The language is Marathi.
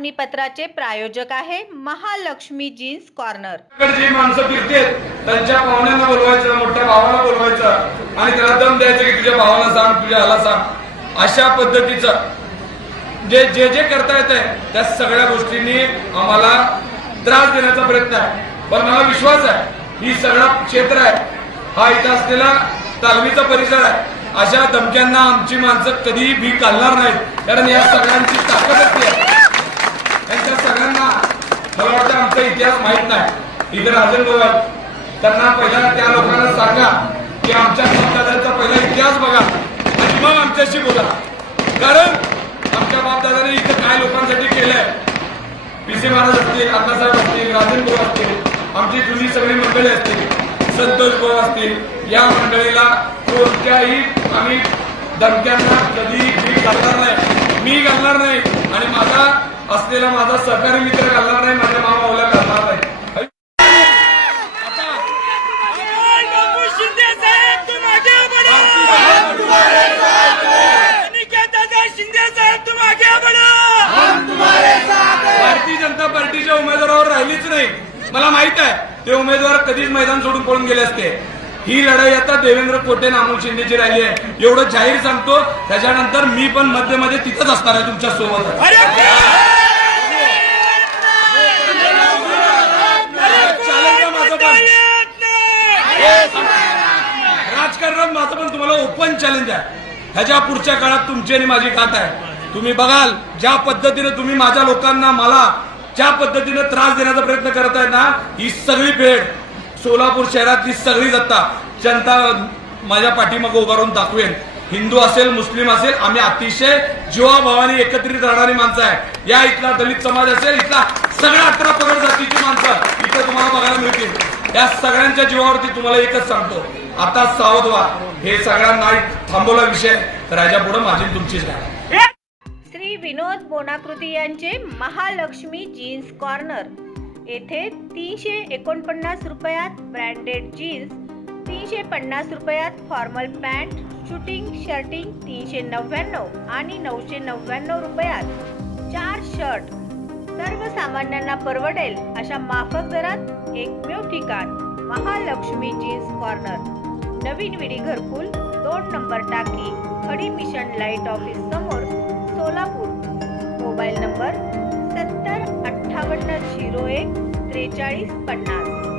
बातमीपत्राचे प्रायोजक आहे महालक्ष्मी जीन्स कॉर्नर। जी माणसं फिरतेत त्यांच्या पाहुण्यांना बोलवायचं, मोठ्या भावाला बोलवायचं आणि त्याला दम द्यायचं की तुझ्या भावाला सांग, तुझ्या ह्याला सांग। अशा पद्धतीचं जे जे जे करता येत आहे त्या सगळ्या गोष्टींनी आम्हाला त्रास देण्याचा प्रयत्न आहे। पण मला विश्वास आहे ही सगळं क्षेत्र आहे, हा इथं असलेला तालमीचा परिसर आहे। अशा धमक्यांना आमची माणसं कधीही भीक घालणार नाहीत, कारण या सगळ्यांची ताकदच आहे। त्यांच्या सगळ्यांना मला वाटतं आमचा इतिहास माहित नाही। इथे राजन भाऊ आहेत, त्यांना पहिला त्या लोकांना सांगा की आमच्या बापदादांचा पहिला इतिहास बघा आणि मग आमच्याशी बोला, कारण आमच्या बापदादाने इथं काय लोकांसाठी केलंय। पीसी महाराज असतील, अण्णासाहेब असतील, राजन भाऊ असतील, आमची जुनी सगळी मंडळी असतील, संतोष भाऊ असतील, या मंडळीला कोणत्याही आम्ही धमक्यांना कधी भीक घालणार नाही, मी घालणार नाही आणि माझा असलेला माझा सहकारी मित्र घालणार नाही, माझ्या मामाला घालणार नाही। भारतीय जनता पार्टीच्या उमेदवारावर राहिलीच नाही, मला माहित आहे ते उमेदवार कधीच मैदान सोडून पळून गेले असते। ही लढाई आता देवेंद्र कोटे अमोल शिंदेची राहिली आहे, एवढं जाहीर सांगतो। त्याच्यानंतर मी पण मध्ये मध्ये तिथंच असणार आहे तुमच्या सोबत। राजकारणात माझं पण तुम्हाला ओपन चॅलेंज आहे। ह्याच्या पुढच्या काळात तुमची आणि माझी गाठ आहे। तुम्ही बघाल ज्या पद्धतीने तुम्ही माझ्या लोकांना मला ज्या पद्धतीने त्रास देण्याचा प्रयत्न करताय ना, ही सगळी फेड सोलापूर शहरातली सगळी जनता माझ्या पाठीमागे उभारून दाखवेल। हिंदू असेल, मुस्लिम असेल, आम्ही अतिशय जीवाभावाने एकत्रित राहणारी माणसं आहे। या इथला दलित समाज असेल, इथला सगळ्या 18 पगड जातीची माणसं इथं तुम्हाला बघायला मिळतील। या सगळ्यांच्या जीवावरती तुम्हाला एकच सांगतो, आता सावध व्हा। हे सगळ्यांना थांबवला विषय तर ह्याच्या पुढे माझी तुमचीच नाही। श्री विनोद बोनाकृती यांचे महालक्ष्मी जीन्स कॉर्नर येथे 349 रुपयात ब्रँडेड जीन्स, 350 रुपयात फॉर्मल पॅन्ट, शूटिंग शर्टिंग 399 आणि 999 रुपयात 4 शर्ट, सर्वसामान्यांना परवडेल अशा माफक दरात एकमेव ठिकाण महालक्ष्मी जीन्स कॉर्नर, नवीन विडी घरकुल, 2 नंबर टाकी, खडी मिशन लाईट ऑफिस समोर, सोलापूर। Mobile number 70 58 01 43 50।